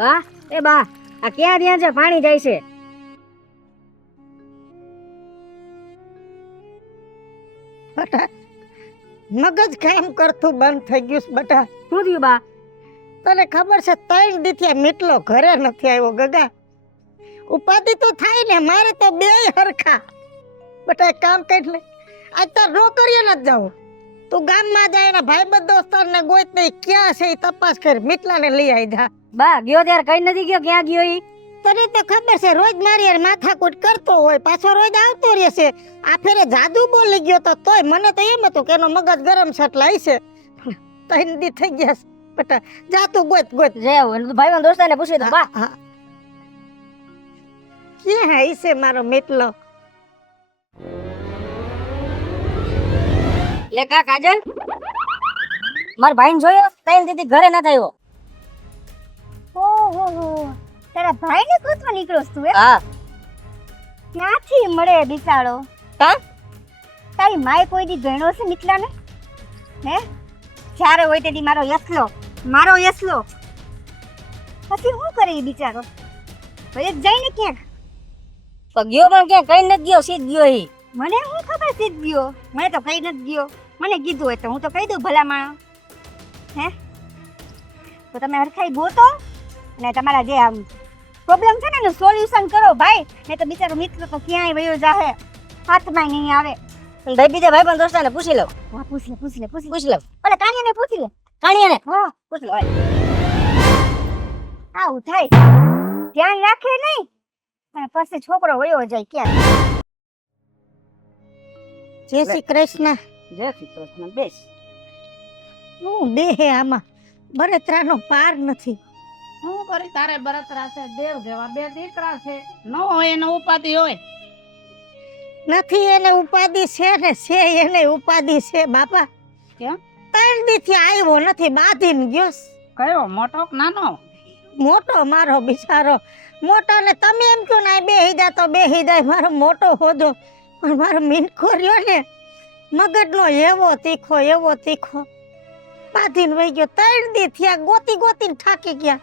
બા એ બા, આ ક્યાં ત્યાં છે? પાણી જાય છે. બટા મગજ કામ કરતું બંધ થઈ ગયું છે બટા. શું થયું બા? તને ખબર છે 3 દીથી મીટલો ઘરે નથી આવ્યો ગગા. ઉપાધિ તો થાય ને, મારે તો બે હરખા. બટા એક કામ કરી લે, આજ તાર રોકડીએ નથી જાવું. તું ગામમાં જાય ને ભાઈબંધ દોસ્તારને ગોત ને ક્યાં છે એ તપાસ કરી મીટલાને લઈ આવી જા. બા ગયો ત્યારે કઈ નથી ગયો, ક્યાં ગયો ઈ? તને તો ખબર છે રોજ મારી યાર માથાકૂટ કરતો હોય, પાછો રોજ આવતો રહેશે. આ ફેરે જાદુ બોલી ગયો તો તોય મને તો એમ હતું કે એનો મગજ ગરમ છટલાય છે. 3 દી થઈ ગયા છે બટા, જા તું ગોત ગોત. રેવ ભાઈબંધ દોસ્તારને પૂછી દો બા. હા ક્યાં હે છે મારો મીટલો? લે કા કાજલ, માર ભાઈને જોયો 3 દીથી ઘરે ન આવ્યો. ઓહો, તારા ભાઈને ગોતવા નીકળ્યો તું? હા. ક્યાંથી મળે બિચારો? કા તારી માય કોઈ દી ગણ્યો છે નીકળાને? હે, જ્યારે હોય તે દી મારો યસલો પછી શું કરે ઈ બિચારો? ભાઈ જઈને ક્યાંક ગયો પણ ક્યાં કઈ નથી ગયો, સીધ ગયો ઈ. મને શું ખબર સીધ ગયો? મને તો કઈ નથી ગયો. મને કીધું હોય તો હું તો કહી દઉં ભલા માણસ. હે, તો તમે હરખાઈ ગોતો અને તમારા જે આમ પ્રોબ્લેમ છે ને એનું સોલ્યુશન કરો ભાઈ. નહીં તો બિચારો મિત્ર તો ક્યાંય વયો જાહે, હાથમાં નહીં આવે. ભાઈ બીજા ભાઈબંધ દોસ્તારને પૂછી લો. હા, પૂછી લે. પૂછી લો. ઓલા કાનિયાને પૂછી લે. કાણીયાને હા, પૂછી લો. આવું થાય, ધ્યાન રાખે નહીં અને પછી છોકરો વયો જાય ક્યાં. જય શ્રી કૃષ્ણ. જય શ્રી કૃષ્ણ. બેસ. હું દેહે આમાં બળતરાનો પાર નથી. હું કરી તારે બળતરા છે? દેવ જેવા 2 દીકરા છે, ન હોય એને ઉપાધિ હોય. નથી એને ઉપાધિ છે ને છે એને ઉપાધિ છે બાપા. કેમ? 3 દીથી આવ્યો નથી, બાંધીને ગયો. કયો, મોટો કે નાનો? મોટો મારો બિચારો. મોટો ને તમે એમ કહો ને બેહી જા તો બેહી જાય, મારો મોટો હોદો. પણ મારો મીનકો રહ્યો ને મગજનો એવો તીખો બાંધીને વહી ગયો. 3 દી થયા, ગોતીને થાકી ગયા.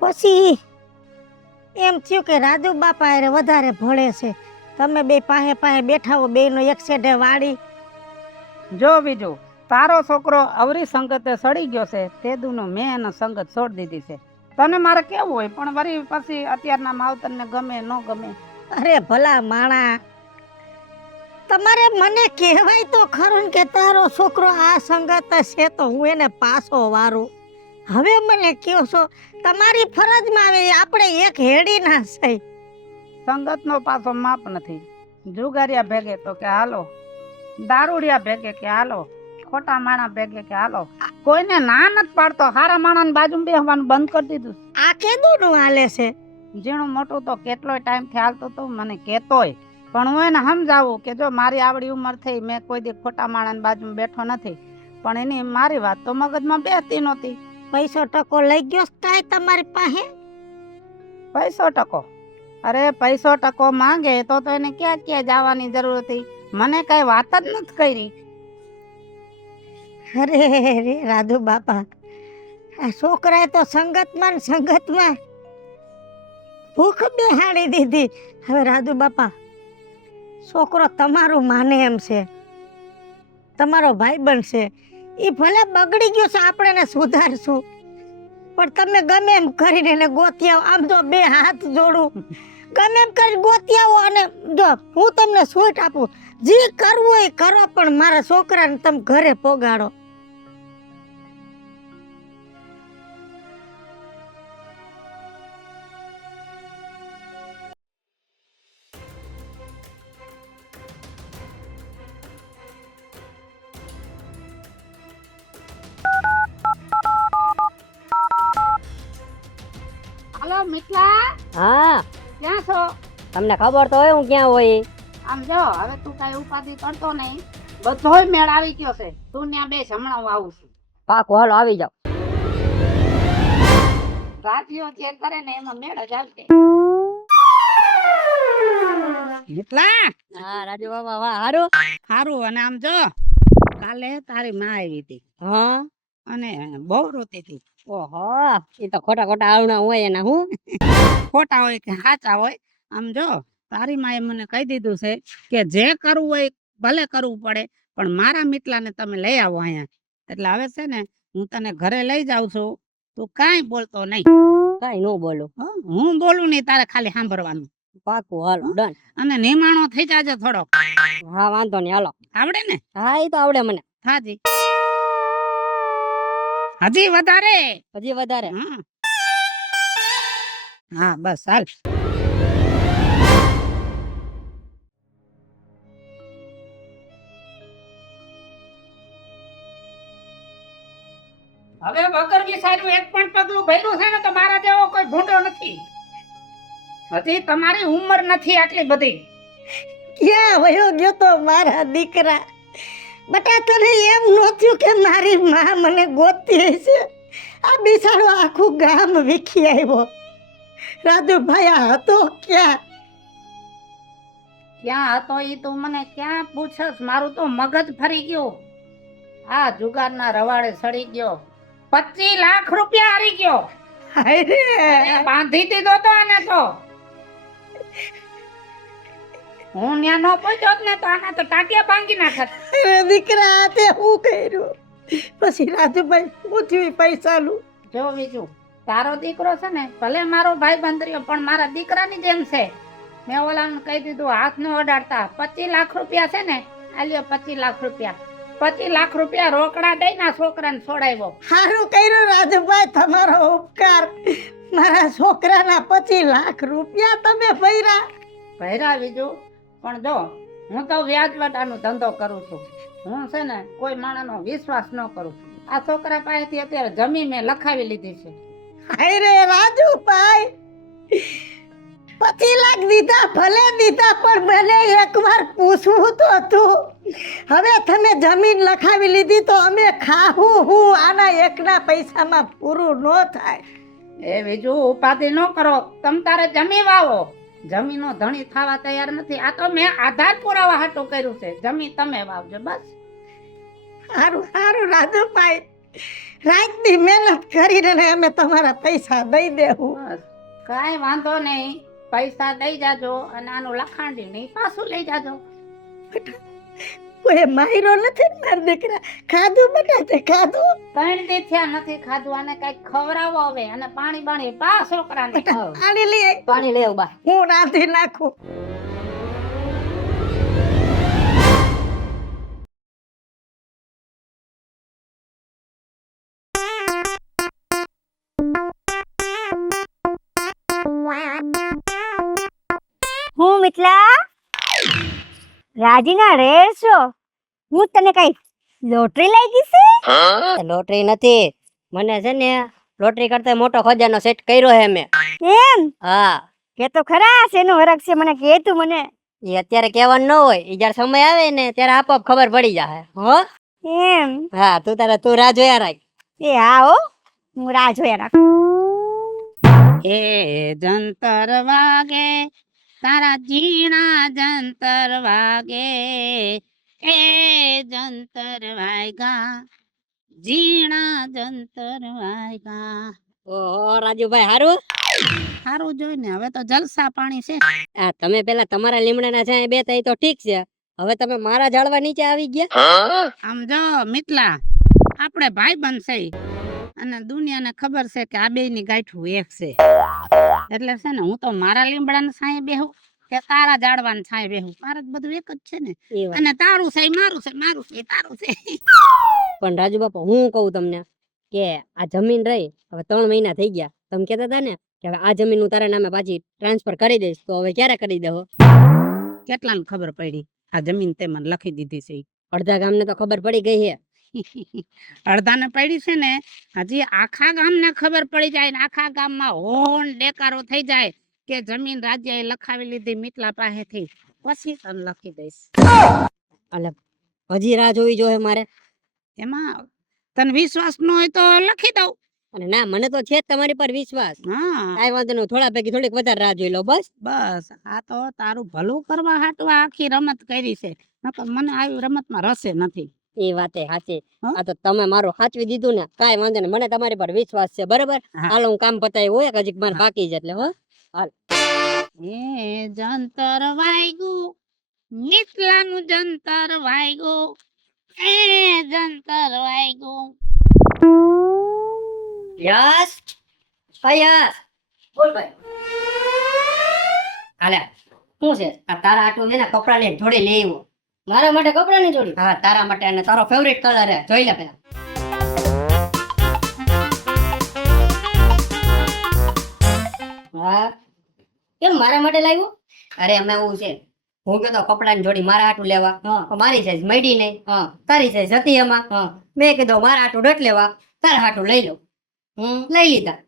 પછી એમ થયું કે રાજુ બાપા અરે વધારે ભળે છે, તમે બે પાસે બેઠા હો, બેનો એક સેઢે વાળી. જો બીજું, તારો છોકરો અવરી સંગતે સડી ગયો છે, તેદુનો મેં એનો સંગત છોડી દીધી છે. તને મારે કેવું હોય પણ વરી પછી અત્યારના માવતરને ગમે ન ગમે. અરે ભલા માણા, તમારે મને કહેવાય તો ખરું કે તારો છોકરો આ સંગત છે તો હું એને પાછો વારું. હવે મને કહો છો તમારી ફરજમાં આવે, આપણે એક હેડી ના સહી. સંગતનો પાછો માપ નથી. જુગારિયા ભેગે તો કે હાલો, દારૂડિયા ભેગે કે હાલો, ખોટા માણા ભેગે કે હાલો. કોઈને ના નથી પાડતો. હારા માણાની બાજુમાં બેસવાનું બંધ કરી દીધું. આ કેદુનું હાલે છે? ઝીણું મોટું તો કેટલોય ટાઈમથી હાલતું હતું, મને કહેતોય. પણ હું એને સમજાવું કે જો મારી આવડી ઉંમર થઈ, મેં કોઈ દી ખોટા માણાની બાજુમાં બેઠો નથી. પણ એની મારી વાત તો મગજમાં બેસતી નહોતી. પૈસો ટકો લઈ ગયો કાંઈ તમારી પાસે? પૈસો ટકો? અરે પૈસો ટકો માંગે તો એને ક્યાં જવાની જરૂર હતી? મને કઈ વાત જ નથી કરી. અરે રે રાધુ બાપા, આ છોકરાએ તો સંગતમાં ભૂખ બેહાડી દીધી. હવે રાધુ બાપા, છોકરો તમારું માને એમ છે, તમારો ભાઈ બનશે. એ ભલે બગડી ગયો છે, આપણે એને સુધારશું. પણ તમે ગમે એમ કરીને એને ગોતી આવો. આમ જો 2 હાથ જોડું, ગમે એમ કરી ગોતી આવો. અને જો હું તમને છૂટ આપું, જે કરવું એ કરો, પણ મારા છોકરાને તમે ઘરે પોગાડો. હાલો મિથલા, હા, ક્યાં છો? તમને ખબર તો હોય હું ક્યાં હોય. આમ જો, હવે તું કઈ ઉપાધિ કરતો નહીં, બધોય મેળ આવી ગયો છે. તું ત્યાં બેસ, હમણાં હું આવું છું. પાકો હાલો આવી જાવ. રાજીઓ જે કરે ને એમાં મેળ જ આવશે. મિથલા, હા રાજુ બાબા, વાહ હારું. સારું. અને આમ જો, કાલે તારી માં આવી હતી હા, અને બહુ રોતી હતી. ઓહો એ તો ખોટા ખોટા આવણા હોય એના હું ખોટા હોય કે સાચા હોય, આમ જો તારી માએ મને કહી દીધું છે કે જે કરવું હોય ભલે કરવું પડે, પણ મારા મીટલાને તમે લઈ આવો અહીંયા. એટલે હવે છે ને હું તને ઘરે લઈ જાઉં છું, તું કાંઈ બોલતો નહીં. કઈ નો બોલું. હો? હું બોલું નહીં, તારે ખાલી સાંભળવાનું. પાકું હાલો ડન. અને નિમાણો થઈ જાજો થોડો. હા વાંધો નહીં હાલો. આવડે ને? હા એ તો આવડે મને. હાજી. હજી વધારે. હજી વધારે. હમ. હા બસ હાલ. હવે વગર વિચાર્યું એક પણ પગલું ભર્યું છે ને તો મારા જેવો કોઈ ભૂંડો નથી. હજી તમારી ઉંમર નથી આટલી બધી. ક્યાં વયો ગયો તો મારા દીકરા? બટા તને એમ નહોતું કે મારી માં મને ગોતતી હશે? આ બિચારો આખું ગામ વિખી આવ્યો. રાજુભાઈ આ હતો ક્યાં? ક્યાં હતો ઈ તું મને ક્યાં પૂછસ? મારું તો મગજ ફરી ગયું. આ જુગારના રવાડે સડી ગયો. 25 લાખ રૂપિયા હારી ગયો. હાય રે બાંધી દીધો તો આને તો. હું ન્યા નો પહોંચ્યો જ ને તો આને તો ટાટિયા ભાંગી નાખત. અરે દીકરા તે હું કર્યું? પછી રાજુભાઈ પૂછ્યું પૈસાનું. જો બીજું તારો દીકરો છે ને ભલે મારો ભાઈ બંધરીઓ પણ મારા દીકરાની જેમ છે. મેં ઓલાને કહી દીધું હાથ ન અડાડતા. 25 લાખ રૂપિયા છે ને આ લ્યો 25 લાખ રૂપિયા. 25 લાખ રૂપિયા રોકડા દઈને આ છોકરાને છોડાવ્યો. સારું કર્યું રાજુભાઈ, તમારો ઉપકાર. મારા છોકરાના 25 લાખ રૂપિયા તમે ભર્યા. ભૈરા બીજું પણ જો હું તો વ્યાજ વટાનો ધંધો કરું છું. હું છે ને કોઈ માણસનો વિશ્વાસ ન કરું. આ છોકરા પાસેથી અત્યારે જમીન મેં લખાવી લીધી છે. હાય રે રાજુભાઈ, 25 લાખ દીધા ભલે દીધા, પણ મને એકવાર પૂછવું તો હતું. હવે તમે જમીન લખાવી લીધી તો અમે ખાવું હું? આના એકના પૈસામાં પૂરું ન થાય. એ બીજું ઉપાધિ ન કરો. તમ તારે જમી વાવો. જમીનો ધણી થવા તૈયાર નથી. આ તો મેં આધાર પુરાવા હાટું કર્યું છે. જમી તમે વાવજો બસ. સારું સારું રાજુભાઈ, રાતની મહેનત કરીને અમે તમારા પૈસા દઈ દેવું. બસ કાંઈ વાંધો નહીં. પૈસા દઈ જાજો અને આનું લખાણ નહીં પાછું લઈ જાજો. કોઈ માયરો નથી ને મારા દીકરા? ખાધું બેટા તે ખાધું? 3 દી થયા નથી ખાધું. અને કઈક ખવડાવો હવે અને પાણી બાણી પા છોકરાને. પાણી લઈ પાણી લેવું બા. હું રાંધી નાખું. હું મિથલા રાજીના રેડ છો. હું તને કઈ લોટરી લાગી છે? લોટરી નથી. મને છે ને લોટરી કરતા મોટો ખજાનો સેટ કર્યો હે મેં. એમ હા કે તો ખરા શેનો હરખ છે મને કે તું મને. એ અત્યારે કહેવાનું ન હોય. એ જયારે સમય આવે ને ત્યારે આપોઆપ ખબર પડી જાય. હો એમ? હા તું રાહ જોયા રાખ. એ હા હો, હું રાહ જોયા રાખું. એ જંતર વાગે તારા ઝીણા જંતર વાગે. એ જંતર વાગ્યા ઝીણા જંતર વાગ્યા. ઓહો રાજુભાઈ હારું. સારું જોઈને હવે તો જલસા પાણી છે. આ તમે પેલા તમારા લીમડાના છે બે તઈ તો ઠીક છે. હવે તમે મારા ઝાડવા નીચે આવી ગયા. આમ જો મિતલા આપણે ભાઈ બનશે અને દુનિયાને ખબર છે કે આ બેયની ગાંઠું એક છે. એટલે છે ને હું તો મારા લીમડાના છાંયે બેહું કે તારા ઝાડવાના છાંયે બેહું. મારે તો બધું એક જ છે ને. એ વાત. અને તારું છે ઈ મારું છે, મારું છે ઈ તારું છે. પણ રાજુ બાપા હું કહું તમને કે આ જમીન રહી હવે 3 મહિના થઈ ગયા. તમે કહેતા હતા ને કે હવે આ જમીન હું તારા નામે પાછી ટ્રાન્સફર કરી દઈશ. તો હવે ક્યારે કરી દેવો? કેટલાને ખબર પડી આ જમીન તે મને લખી દીધી છે ઈ? અડધા ગામને તો ખબર પડી ગઈ છે. અડધાને પડી છે ને હજી આખા ગામને ખબર પડી જાય ને આખા ગામમાં હોન ડેકારો થઈ જાય કે જમીન રાજ્યએ લખાવી લીધી મિતલા પાસેથી. પછી તને લખી દઈશ. એટલે હજી રાહ જોવી જોઈએ મારે. એમાં તને વિશ્વાસ ન હોય તો લખી દઉં. અને ના મને તો છે જ તમારી પર વિશ્વાસ. હા કાંઈ વાંધો નહીં. થોડા પૈકી થોડીક વધારે રાહ જોઈ લો બસ. બસ આ તો તારું ભલું કરવા હાટુ આ આખી રમત કરી છે. નકર મને આવી રમતમાં રસે નથી. એ વાતે સાચી. હા? આ તો તમે મારું સાચવી દીધું ને, કાંઈ વાંધો નહીં, મને તમારી પર વિશ્વાસ છે, બરાબર. હા. હાલો હું કામ પતાવી હોય હજી મારે બાકી છે એટલે હો. એ જંતર વાગ્યું, નીચલાનું જંતર વાગ્યું, એ જંતર વાગ્યું. યસ યસ બોલ ભાઈ. હાલે શું છે આ તારા આટલું છે ને કપડાની જોડી લઈ આવ્યો. મારા માટે કપડાની જોડી? હા તારા માટે, અને તારો ફેવરિટ કલર હે, જોઈ લે પેલા. હા કેમ મારા માટે લાવ્યો? અરે અમે એવું છે, હું કહેતો કપડાની જોડી મારા હાટું લેવા, પણ મારી સાઈઝ મળી નહીં, તારી સાઈઝ હતી એમાં, મેં કીધું મારા હાટું ડટ લેવા, તારા હાટું લઈ લો. લઈ લીધા.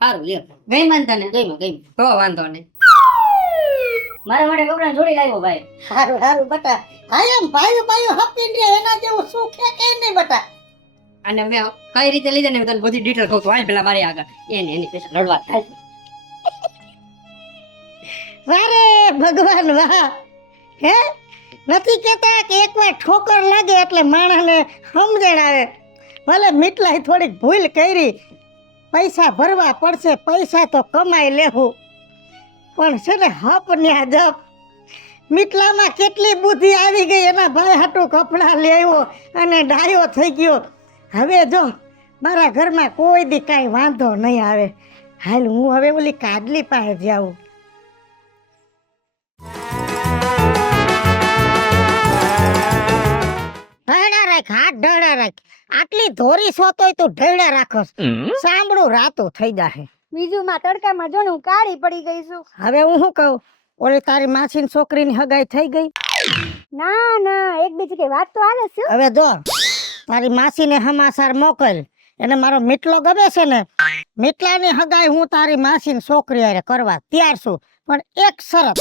સારું લે, ગઈ માન તને? ગઈ તો વાંધો નહીં. મારા માટે કપડા જોડી લાવ્યો ભાઈ. સારું સારું બટા. હા એમ ભાઈ હપીને રે એના જેવું સુખ છે કે નહીં બટા? અને મેં કઈ રીતે લીધા ને તને બધી ડિટેલ કહું છું. આય પેલા મારી આગળ એની પેલા લડવા થાય. વારે ભગવાન વાહ. હે નથી કેતા કે એકવાર ઠોકર લાગે એટલે માણસને સમજણ આવે. ભલે મીટલાય થોડીક ભૂલ કરી, પૈસા ભરવા પડશે, પૈસા તો કમાઈ લેવું, પણ છે ને હપ ન્યા જપ. મીટલામાં કેટલી બુદ્ધિ આવી ગઈ, એના ભાઈ હાટું કપડાં લેવો અને ડાયો થઈ ગયો. હવે જો મારા ઘરમાં કોઈ દી કાંઈ વાંધો નહીં આવે. હાલ હું હવે ઓલી કાડલી પાસે જાઉં. ઢળ્યા રાખ, હાથ ઢળ્યા રાખ. આટલી ધોરી સોતોય તું ઢળ્યા રાખસ. સાંભળું રાતો થઈ જાહે. બીજું માં તડકામાં જો ને હું કાળી પડી ગઈ છું. હવે હું શું કહું, ઓલી તારી માસીની છોકરીની હગાઈ થઈ ગઈ? ના ના, એક બીજી કઈ વાત તો હાલે છે. હવે જો તારી માસીને સમાચાર મોકલ, એને મારો મીટલો ગમે છે ને, મીટલાની હગાઈ હું તારી માસીની છોકરી હારે કરવા તૈયાર છું, પણ એક શરત.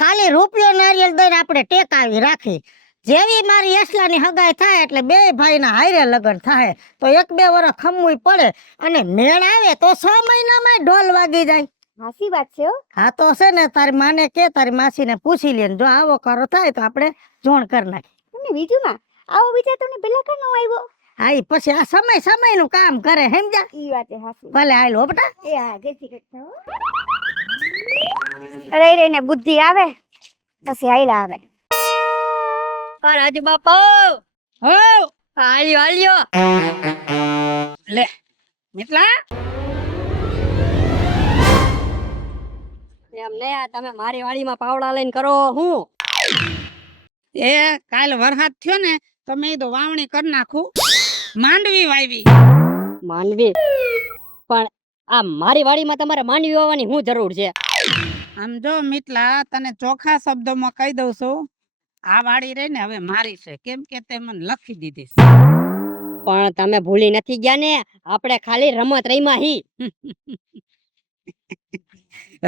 ખાલી રૂપિયો નારિયેળ દઈને આપણે ટેકાવી રાખી. જેવી મારી યશલાની હગાઈ થાય એટલે બે ભાઈના હારે લગ્ન થાય, તો 1-2 વર્ષ ખમવું પડે, અને મેળ આવે તો 6 મહિનામાં ઢોલ વાગી જાય. હાસી વાત છે હો. હા તો છે ને તારી માને કે તારી માસીને પૂછી લે, જો આવો કરો થાય તો આપણે જોણ કરી નાખી. તમને બીજું માં આવો વિચાર તમને પેલા કનો આવ્યો? હા ઈ પછી આ સમયનું કામ કરે, સમજા? ઈ વાત છે હાસી. ભલે હાલ હો બેટા. એ હા ગેસી કરતા હો. રહી રહીને બુદ્ધિ આવે પછી આયલા આવે. રાજુ બાપો હો હાલ્યો લે મીટલા, એમ ને તમે મારી વાડીમાં પાવડા લઈને કરો હું? એ કાલ વરસાદ થયો ને તો મેં કીધું વાવણી કરી નાખું, માંડવી વાવી. માંડવી? પણ આ મારી વાડીમાં તમારે માંડવી વાવવાની શું જરૂર છે? આમ જો મીટલા, તને ચોખ્ખા શબ્દોમાં કહી દઉં છું, આ વાડી રહી ને હવે મારી છે, કેમ કે તે મને લખી દીધી છે. પણ તમે ભૂલી નથી ગયા ને, આપણે ખાલી રમત રમ્યા હી.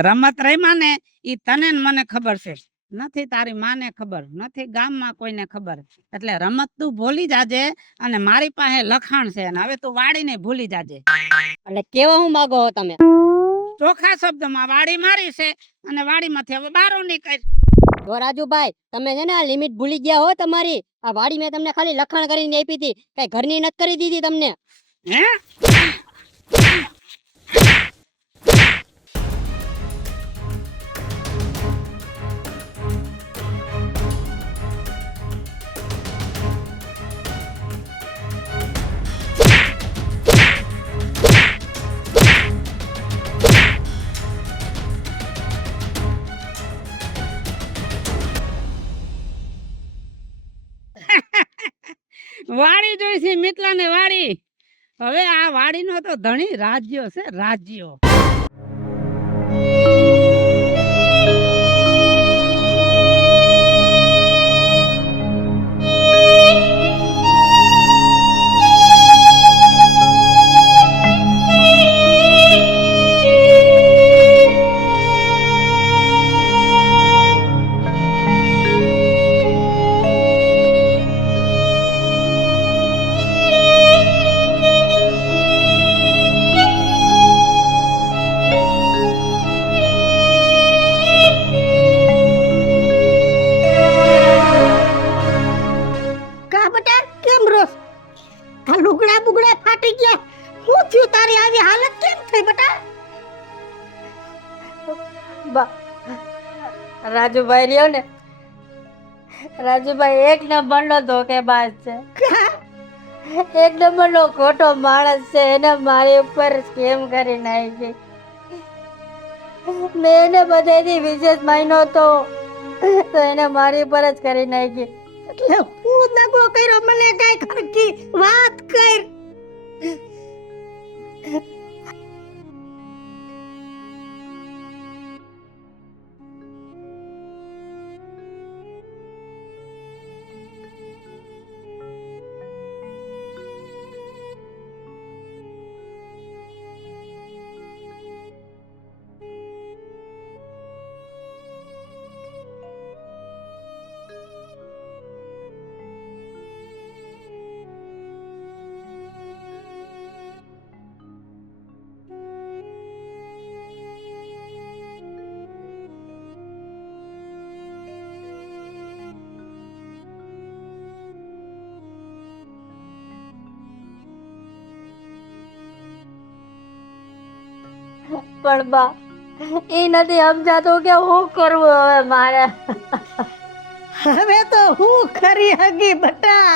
રમત રમ્યા ને ઈ તને ને મને ખબર છે, નથી તારી માને ખબર, નથી ગામમાં કોઈને ખબર. એટલે રમત તું ભૂલી જાજે, અને મારી પાસે લખાણ છે, અને હવે તું વાડીને ભૂલી જાજે. એટલે કેવા હું માંગો છો તમે? ચોખ્ખા શબ્દમાં વાડી મારી છે, અને વાડીમાંથી હવે બારો નીકળ. જો રાજુભાઈ, તમે છે ને આ લિમિટ ભૂલી ગયા હો તમારી. આ વાડી મેં તમને ખાલી લખાણ કરીને આપી હતી, કઈ ઘરની નથી કરી દીધી તમને. હે વાડી જોઈશે મિતલા ને વાડી. હવે આ વાડીનો તો ધણી રાજ્યો છે, રાજ્યો. રાજુભાઈ રહ્યો ને, રાજુભાઈ એક નંબરનો ધોકેબાજ છે, એક નંબરનો ખોટો માણસ છે. એને મારી ઉપર સ્કેમ કરી નાખી. મેં એને બધેથી વિશેષ માન્યો તો એને મારી ઉપર જ કરી નાખી. એટલે હું દગો કર્યો, મને કઈ ખરકી વાત કર. પણ બા એ નથી સમજાતું કે હું કરવું હવે મારે. હવે તો હું ખરી હગી બટા,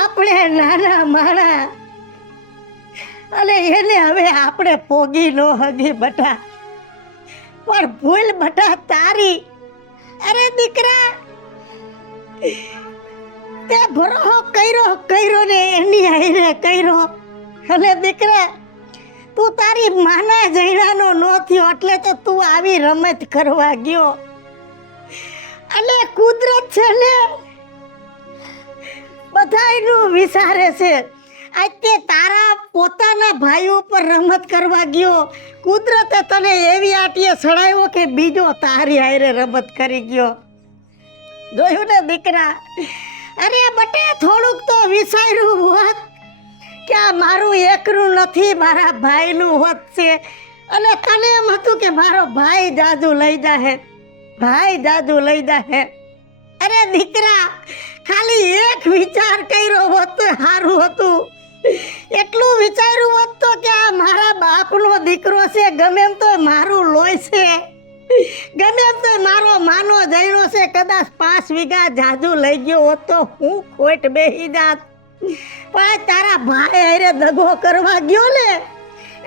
આપણે નાના માણા અને એને હવે આપણે પોગી નો હગી બટા. પણ ભૂલ બટા તારી. અરે દીકરા, તે ભરોહો કર્યો ને એની હારે કર્યો. અને દીકરા, તું તારી માના જૈરાનો નો થયો એટલે તો તું આવી રમત કરવા ગયો. અને કુદરત છે ને બધાયનું વિચારે છે. આજ તે તારા પોતાના ભાઈ ઉપર રમત કરવા ગયો, કુદરતે તને એવી આટીએ સડાયો કે બીજો તારી હારે રમત કરી ગયો. જોયું ને દીકરા? અરે બટે થોડુંક તો વિચાર્યું હોત કે આ મારું એકનું નથી, મારા ભાઈનું હોત છે. અને તને એમ હતું કે મારો ભાઈ જાદુ લઈ જાહે, ભાઈ જાદુ લઈ જાહે. અરે દીકરા, ખાલી એક વિચાર કર્યો હોત તો સારું હતું. એટલું વિચાર્યું હોત તો કે આ મારા બાપનો દીકરો છે, ગમે એમ તો મારું લોહી છે, ગમે એમ તો મારો માનો જઈનો છે. કદાચ 5 વીઘા જાદુ લઈ ગયો હોત તો હું ખોટ બેહી જાત. પણ તારા ભાઈ હારે દગો કરવા ગયો ને,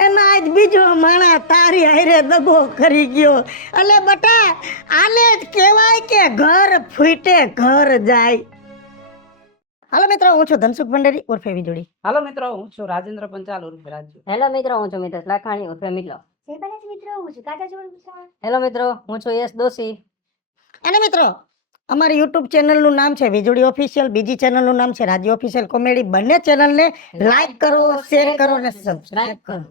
એમાં આજ બીજો માણા તારી હારે દગો કરી ગયો. એટલે બટા, આને જ કહેવાય કે ઘર ફૂટે ઘર જાય. હાલો મિત્રો, હું છું ધનસુખ ભંડારી ઉર્ફે વીજળી. હાલો મિત્રો, હું છું રાજેન્દ્ર પંચાલ ઉર્ફે રાજુ. હેલો મિત્રો, હું છું મિતેશ લાખાણી ઉર્ફે મિતલો. મિત્રો હું છું કાકા જોડે. હેલો મિત્રો, હું છું યશ દોશી. અને મિત્રો, અમારી યુટ્યુબ ચેનલનું નામ છે વીજળી ઓફિશિયલ, બીજી ચેનલનું નામ છે રાજ્ય ઓફિશિયલ કોમેડી. બંને ચેનલને લાઈક કરો, શેર કરો અને સબસ્ક્રાઇબ કરો.